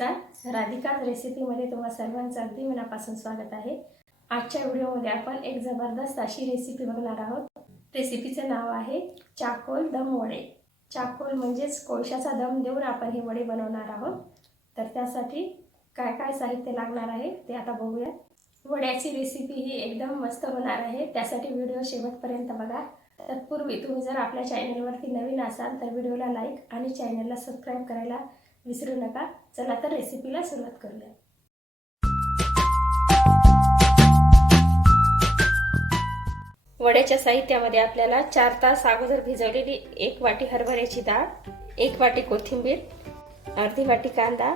नमस्कार, राधिकाज रेसिपीमध्ये तुम्हा सर्वांचं अगदी मनापासून स्वागत आहे। आजच्या व्हिडिओमध्ये आपण एक जबरदस्त अशी रेसिपी बघणार आहोत। रेसिपीचं नाव आहे चाकोल दम वडे। चाकोल म्हणजेच कोळशाचा दम देऊन आपण हे वडे बनवणार आहोत। तर त्यासाठी काय काय साहित्य लागणार आहे ते आता बघूया। वड्याची रेसिपी ही एकदम मस्त होणार आहे, त्यासाठी व्हिडिओ शेवटपर्यंत बघा। तत्पूर्वी तुम्ही जर आपल्या चॅनलवरती नवीन असाल तर व्हिडिओला लाईक आणि चॅनलला सबस्क्राइब करायला विसरू नका। चला तर रेसिपीला सुरुवात करूया। वड्याच्या साहित्यामध्ये आपल्याला 4 तास अगोदर भिजवलेली 1 वाटी हरभऱ्याची डाळ, 1 वाटी कोथिंबीर, अर्धी वाटी कांदा,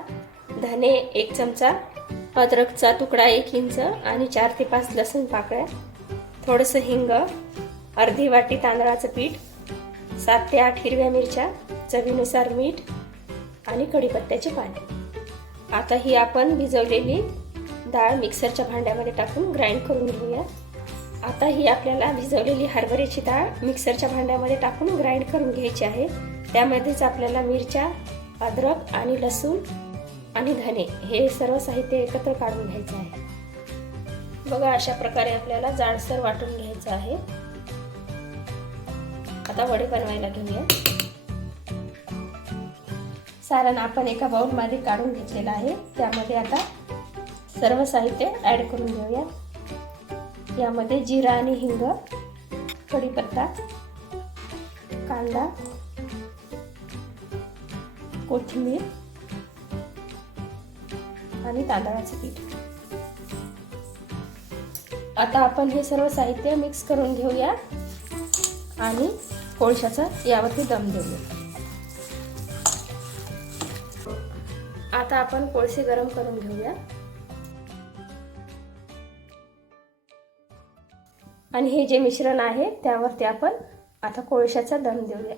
धने 1 चमचा, अद्रकचा तुकडा 1 इंच आणि 4 ते 5 लसूण पाकळ्या, थोडंसं हिंग, अर्धी वाटी तांदळाचं पीठ, 7 ते 8 हिरव्या मिरच्या, चवीनुसार मीठ आणि कढीपत्त्याची पाने। आता ही आपण भिजवलेली डाळ मिक्सरच्या भांड्यामध्ये टाकून ग्राइंड करून घेऊया। आता ही आपल्याला भिजवलेली हरभऱ्याची डाळ मिक्सरच्या भांड्यामध्ये टाकून ग्राइंड करून घ्यायची आहे। त्यामध्येच आपल्याला मिरच्या, अद्रक आणि लसूण आणि धने हे सर्व साहित्य एकत्र काढून घ्यायचे आहे। बघा, अशा प्रकारे आपल्याला जाडसर वाटून घ्यायचं आहे। आता वडे बनवायला घेऊया। सारण आपण एका बाउल मध्ये काढून घेतलेला आहे। त्यामध्ये आता सर्व साहित्य ऍड करून घेऊया। यामध्ये जिरा आणि हिंग, कढीपत्ता, कांदा, कोथिंबीर आणि तांदळाचे पीठ। आता आपण हे सर्व साहित्य मिक्स करून घेऊया आणि कोळशाचा यावरती दम देऊया। आता आपण कोळसे गरम करून घेऊया आणि हे जे मिश्रण आहे त्यावरती आपण आता कोळशाचा दम देऊया।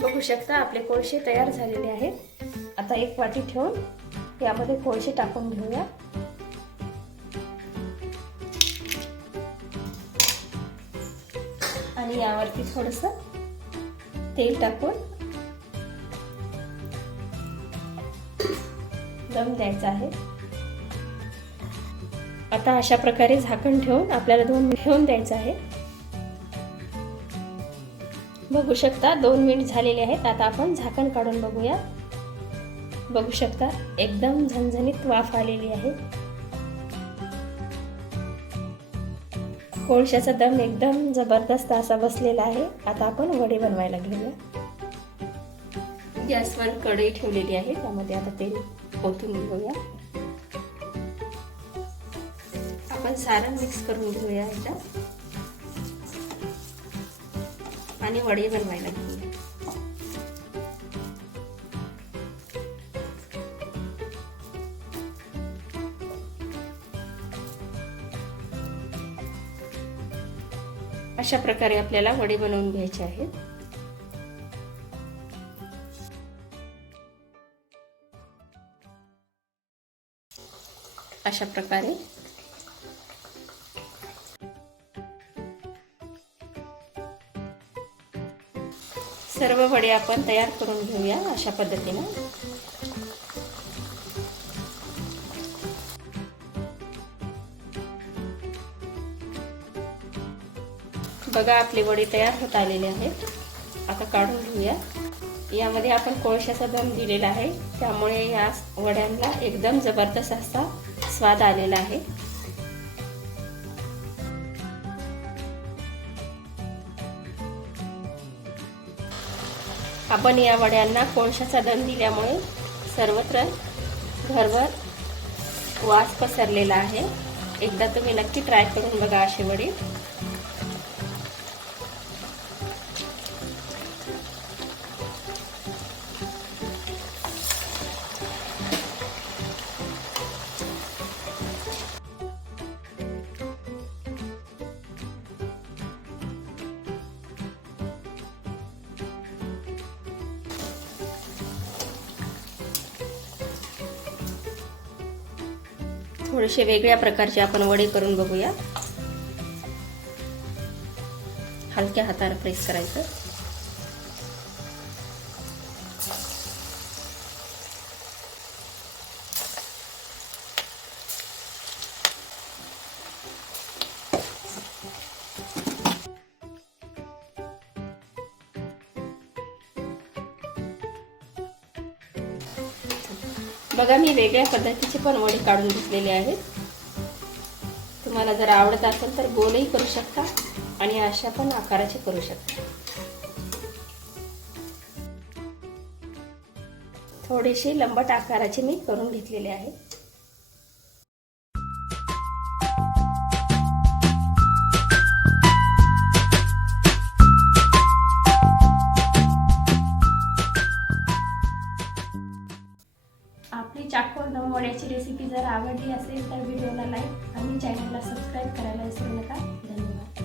बघू शकता आपले कोळसे तयार झालेले आहेत। आता एक वाटी ठेवून यामध्ये कोळसे टाकून घेऊया आणि यावरती थोडंसं तेल टाकून दम द्यायचा आहे। आता अशा प्रकारे झाकण ठेवून आपल्याला 2 मिनिट ठेवून द्यायचं आहे। बघू शकता 2 मिनिट झालेले आहेत। आता आपण झाकण काढून बघूया। बघू शकता एकदम झणझणीत वाफ आलेली आहे। कोळशाचा दम एकदम जबरदस्त असा बसलेला आहे। आता आपण वडे बनवायला घेऊया। गॅसवर कढई ठेवलेली आहे, त्यामध्ये आता तेल ओतून घेऊया। आपण सारण मिक्स करून घेऊया एकदा आणि वडे बनवायला घेऊया। अशा प्रकारे आपल्याला वडे बनवून घ्यायचे आहेत। अशा प्रकारे सर्व वडे आपण तयार करून घेऊया। अशा पद्धतीने बघा, आपले वडे तयार होत आलेले आहेत। आता काढून घेऊया। यामध्ये आपण कोळशाचा दम दिलेला आहे, त्यामुळे या वड्यांना एकदम जबरदस्त असा स्वाद आलेला आहे। आपण या वड्यांना कोळशाचा दम दिल्यामुळे सर्वत्र घरभर वास पसरलेला आहे। एकदा तुम्ही नक्की ट्राय करून बघा असे वडे। थोडेसे वेगळ्या प्रकारचे आपण वडे करून बघूया। हलक्या हाताने प्रेस करायचं. बघा मी वेगळ्या पद्धतीचे पण वडे काढून घेतलेले आहेत. तुम्हाला जर आवडत असेल तर गोलही करू शकता आणि अशा पण आकाराचे करू शकता. थोडेसे लंबट आकाराचे मी करून घेतलेले आहे. आपली चाकूर दम वड्याची रेसिपी जर आवडली असेल तर व्हिडिओला लाईक आणि चॅनलला सबस्क्राईब करायला विसरू नका. धन्यवाद.